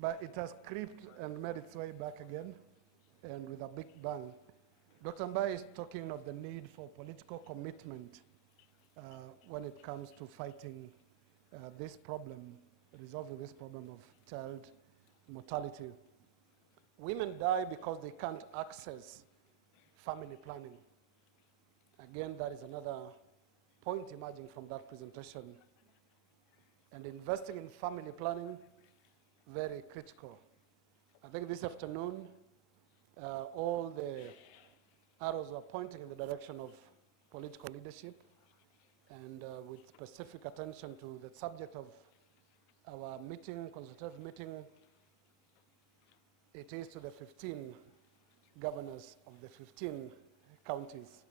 but it has creeped and made its way back again, and with a big bang. Dr. Mbai is talking of the need for political commitment when it comes to fighting this problem, resolving this problem of child mortality. Women die because they can't access family planning. Again, that is another point emerging from that presentation. And investing in family planning, very critical. I think this afternoon, all the arrows were pointing in the direction of political leadership, and with specific attention to the subject of our meeting, consultative meeting, it is to the 15 governors of the 15 counties.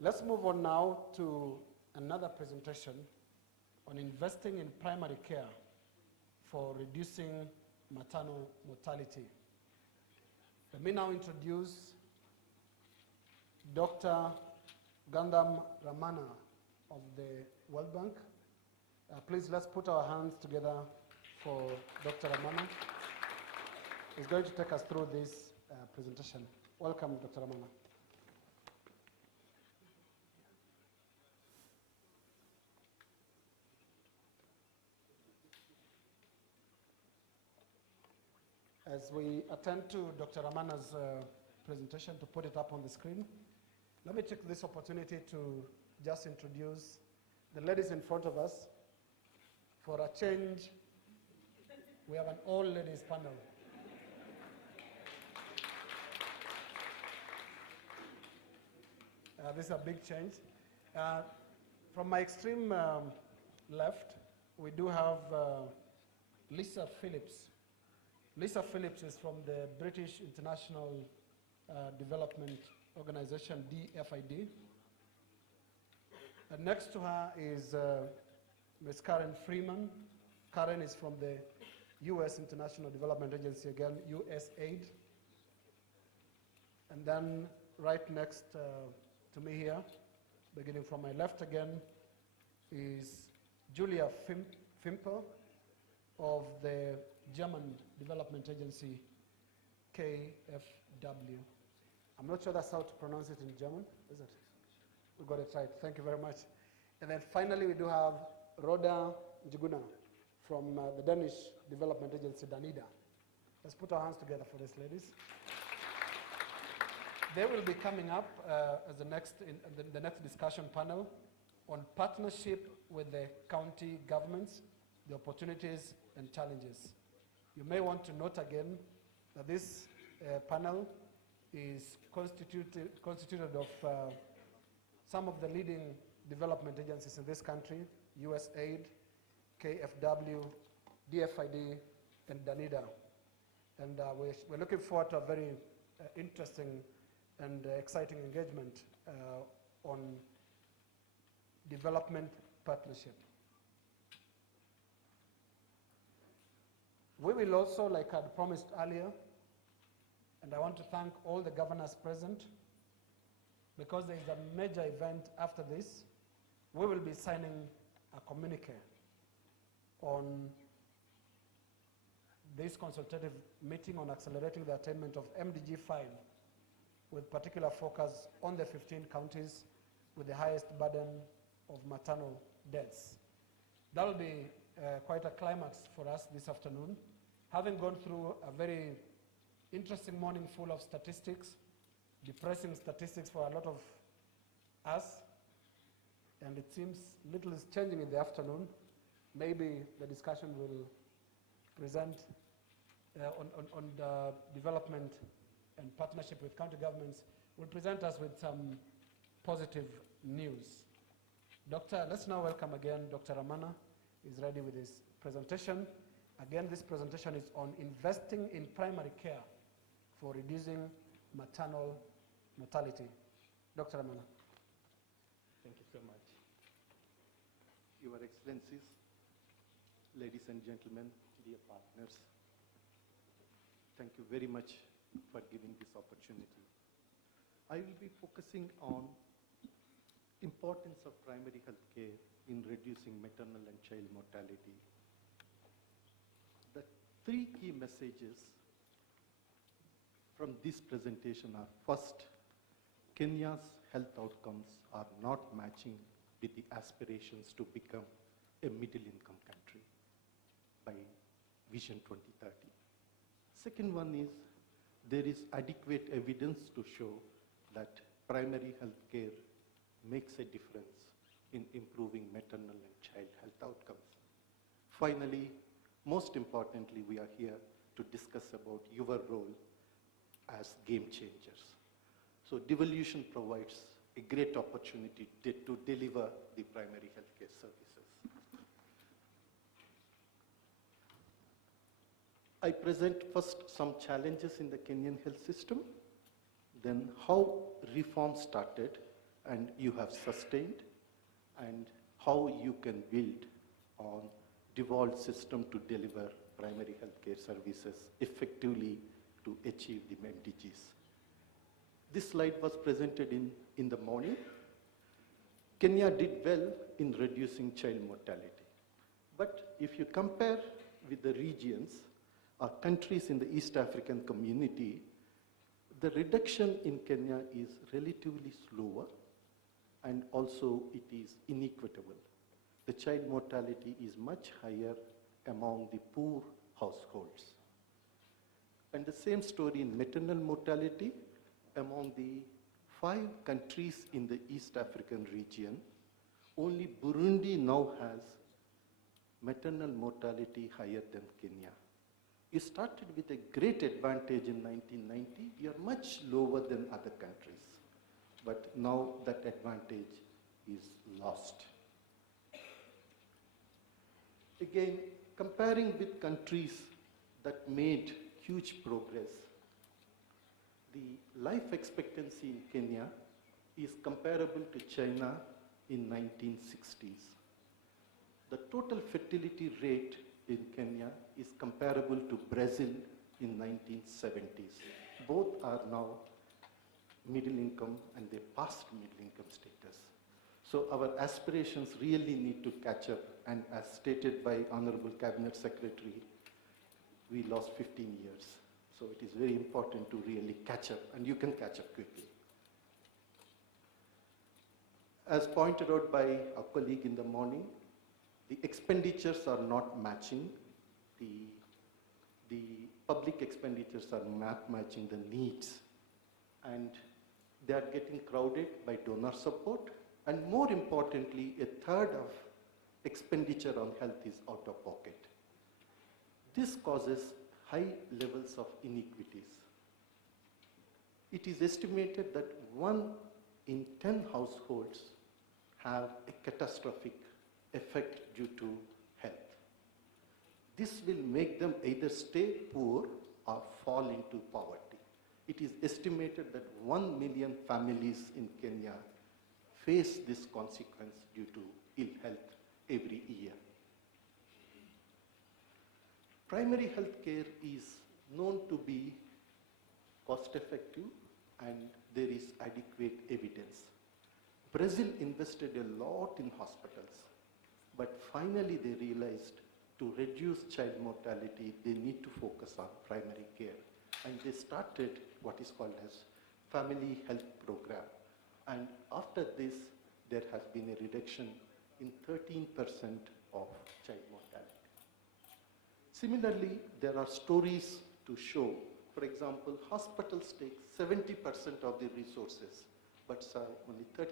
Let's move on now to another presentation on investing in primary care for reducing maternal mortality. Let me now introduce Dr. Gandham Ramana of the World Bank. Please, let's put our hands together for Dr. Ramana. He's going to take us through this presentation. Welcome, Dr. Ramana. As we attend to Dr. Ramana's presentation, to put it up on the screen, let me take this opportunity to just introduce the ladies in front of us. For a change, we have an all-ladies panel. This is a big change. From my extreme left, we do have Lisa Phillips. Lisa Phillips is from the British International Development Organization, DFID. And next to her is Ms. Karen Freeman. Karen is from the U.S. International Development Agency, again, USAID. And then right next to me here, beginning from my left again, is Julia Fimpel of the German Development Agency, KfW. I'm not sure that's how to pronounce it in German, is it? We got it right, thank you very much. And then finally we do have Rhoda Njuguna from the Danish Development Agency, Danida. Let's put our hands together for these ladies. They will be coming up as the next discussion panel on partnership with the county governments, the opportunities and challenges. You may want to note again that this panel is constituted of some of the leading development agencies in this country, USAID, KfW, DFID, and Danida. And we're looking forward to a very interesting and exciting engagement on development partnership. We will also, like I had promised earlier, and I want to thank all the governors present, because there is a major event after this. We will be signing a communique on this consultative meeting on accelerating the attainment of MDG 5, with particular focus on the 15 counties with the highest burden of maternal deaths. That will be quite a climax for us this afternoon. Having gone through a very interesting morning full of statistics, depressing statistics for a lot of us, and it seems little is changing in the afternoon. Maybe the discussion will present on the development and partnership with county governments, will present us with some positive news. Let's now welcome again Dr. Ramana. He's ready with his presentation. Again, this presentation is on investing in primary care for reducing maternal mortality. Dr. Ramana. Thank you so much. Your Excellencies, ladies and gentlemen, dear partners, thank you very much for giving this opportunity. I will be focusing on importance of primary health care in reducing maternal and child mortality. The Three key messages from this presentation are: first, Kenya's health outcomes are not matching with the aspirations to become a middle-income country by Vision 2030. Second one is, there is adequate evidence to show that primary health care makes a difference in improving maternal and child health outcomes. Finally, most importantly, we are here to discuss about your role as game changers. So devolution provides a great opportunity to deliver the primary healthcare services. I present first some challenges in the Kenyan health system, then how reform started and you have sustained, and how you can build on devolved system to deliver primary healthcare services effectively to achieve the MDGs. This slide was presented in the morning. Kenya did well in reducing child mortality. But if you compare with the regions or countries in the East African community, the reduction in Kenya is relatively slower, and also it is inequitable. The child mortality is much higher among the poor households. And the same story in maternal mortality. Among the 5 countries in the East African region, only Burundi now has maternal mortality higher than Kenya. You started with a great advantage in 1990. You are much lower than other countries. But now that advantage is lost. Again, comparing with countries that made huge progress, the life expectancy in Kenya is comparable to China in 1960s. The total fertility rate in Kenya is comparable to Brazil in 1970s. Both are now middle income and they passed middle income status. So our aspirations really need to catch up, and as stated by Honorable Cabinet Secretary, we lost 15 years. So it is very important to really catch up, and you can catch up quickly. As pointed out by our colleague in the morning, the expenditures are not matching. The public expenditures are not matching the needs, and they are getting crowded by donor support, and more importantly, a third of expenditure on health is out of pocket. This causes high levels of inequities. It is estimated that 1 in 10 households have a catastrophic effect due to health. This will make them either stay poor or fall into poverty. It is estimated that 1 million families in Kenya face this consequence due to ill health every year. Primary health care is known to be cost-effective, and there is adequate evidence. Brazil invested a lot in hospitals, but finally they realized to reduce child mortality, they need to focus on primary care. And they started what is called as family health program. And after this, there has been a reduction in 13% of child mortality. Similarly, there are stories to show, for example, hospitals take 70% of the resources, but serve only 30%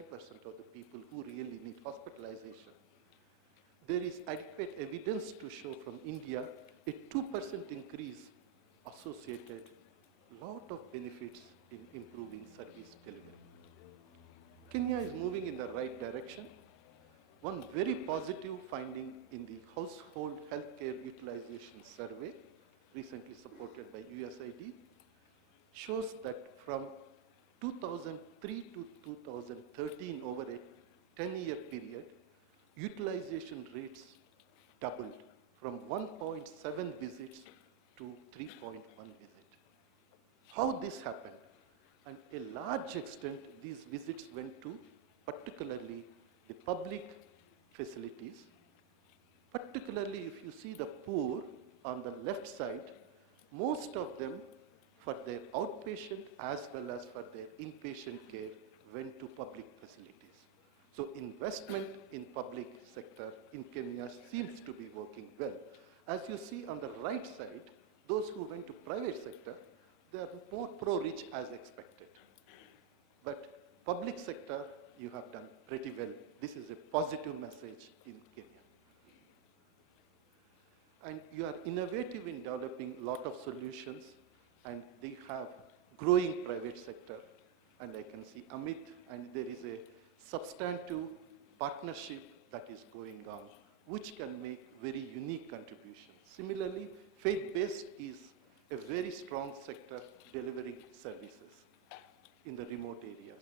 of the people who really need hospitalization. There is adequate evidence to show from India a 2% increase associated a lot of benefits in improving service delivery. Kenya is moving in the right direction. One very positive finding in the Household Healthcare Utilization Survey, recently supported by USAID, shows that from 2003 to 2013, over a 10-year period, utilization rates doubled from 1.7 visits to 3.1 visits. How this happened? And a large extent, these visits went to particularly the public facilities. Particularly if you see the poor, on the left side, most of them for their outpatient as well as for their inpatient care went to public facilities. So investment in public sector in Kenya seems to be working well. As you see on the right side, those who went to private sector, they are more pro-rich as expected. But public sector, you have done pretty well. This is a positive message in Kenya. And you are innovative in developing a lot of solutions, and they have growing private sector. And I can see Amit, and there is a substantive partnership that is going on, which can make very unique contributions. Similarly, faith-based is a very strong sector delivering services in the remote areas.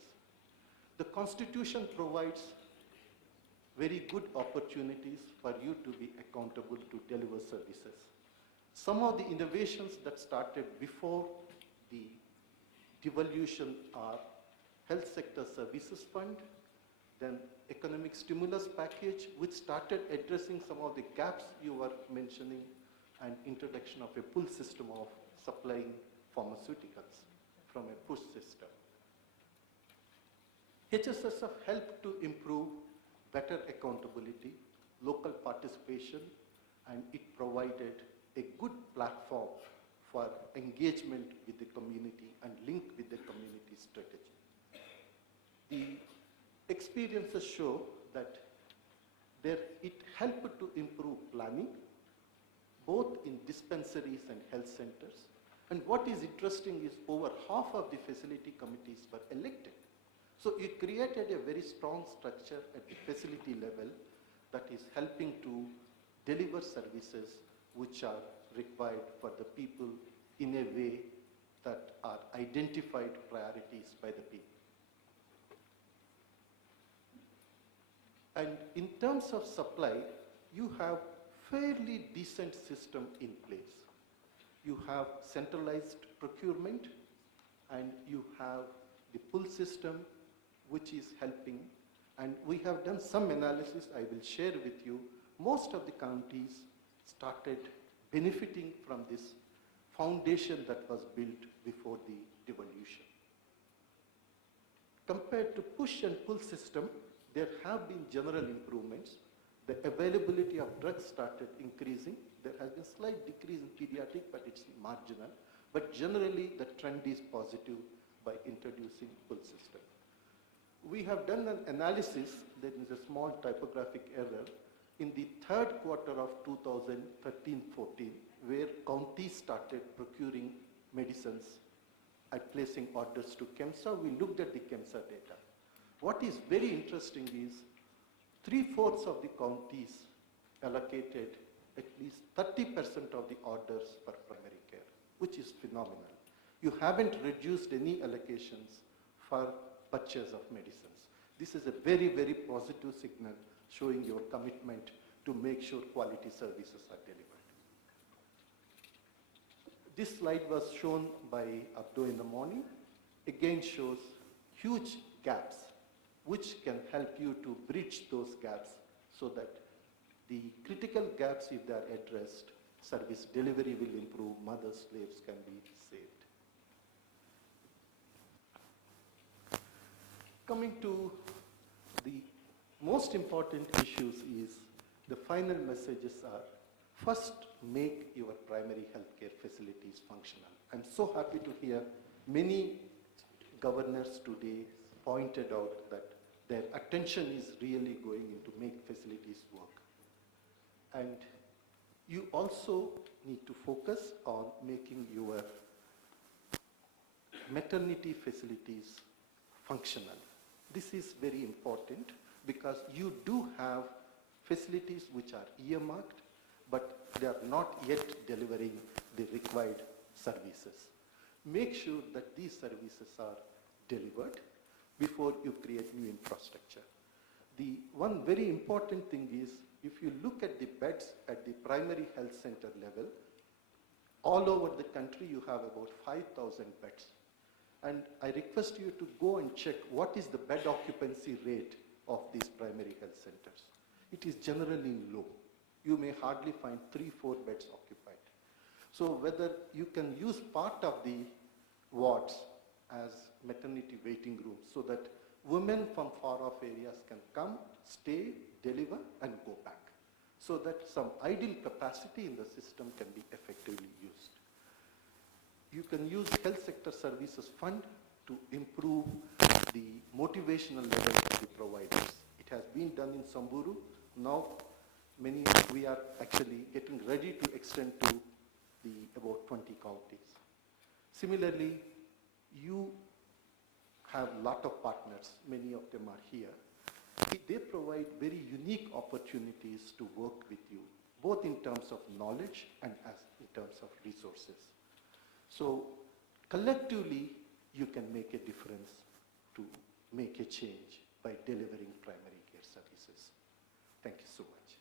The Constitution provides very good opportunities for you to be accountable to deliver services. Some of the innovations that started before the devolution are Health Sector Services Fund, then Economic Stimulus Package, which started addressing some of the gaps you were mentioning, and introduction of a pull system of supplying pharmaceuticals from a push system. HSSF helped to improve better accountability, local participation, and it provided a good platform for engagement with the community and link with the community strategy. The experiences show that it helped to improve planning, both in dispensaries and health centers. And what is interesting is over half of the facility committees were elected. So it created a very strong structure at the facility level that is helping to deliver services which are required for the people in a way that are identified priorities by the people. And in terms of supply, you have fairly decent system in place. You have centralized procurement, and you have the pull system, which is helping. And we have done some analysis I will share with you. Most of the counties started benefiting from this foundation that was built before the devolution. Compared to push and pull system, there have been general improvements. The availability of drugs started increasing. There has been slight decrease in pediatric, but it's marginal. But generally, the trend is positive by introducing pull system. We have done an analysis. There is a small typographic error in the third quarter of 2013-14, where counties started procuring medicines and placing orders to KEMSA. We looked at the KEMSA data. What is very interesting is 3/4 of the counties allocated at least 30% of the orders for primary care, which is phenomenal. You haven't reduced any allocations for purchase of medicines. This is a very, very positive signal showing your commitment to make sure quality services are delivered. This slide was shown by Abdo in the morning. Again shows huge gaps, which can help you to bridge those gaps so that the critical gaps, if they are addressed, service delivery will improve, mothers, slaves can be saved. Coming to the most important issues is, the final messages are, first, make your primary healthcare facilities functional. I'm so happy to hear many governors today pointed out that their attention is really going into make facilities work. And you also need to focus on making your maternity facilities functional. This is very important because you do have facilities which are earmarked, but they are not yet delivering the required services. Make sure that these services are delivered before you create new infrastructure. The one very important thing is, if you look at the beds at the primary health center level, all over the country you have about 5,000 beds. And I request you to go and check what is the bed occupancy rate of these primary health centers. It is generally low. You may hardly find 3-4 beds occupied. So whether you can use part of the wards as maternity waiting rooms so that women from far off areas can come, stay, deliver, and go back, so that some idle capacity in the system can be effectively used. You can use health sector services fund to improve the motivational level of the providers. It has been done in Samburu. Now we are actually getting ready to extend to about 20 counties. Similarly, you have a lot of partners, many of them are here. They provide very unique opportunities to work with you, both in terms of knowledge and in terms of resources. So collectively, you can make a difference to make a change by delivering primary care services. Thank you so much.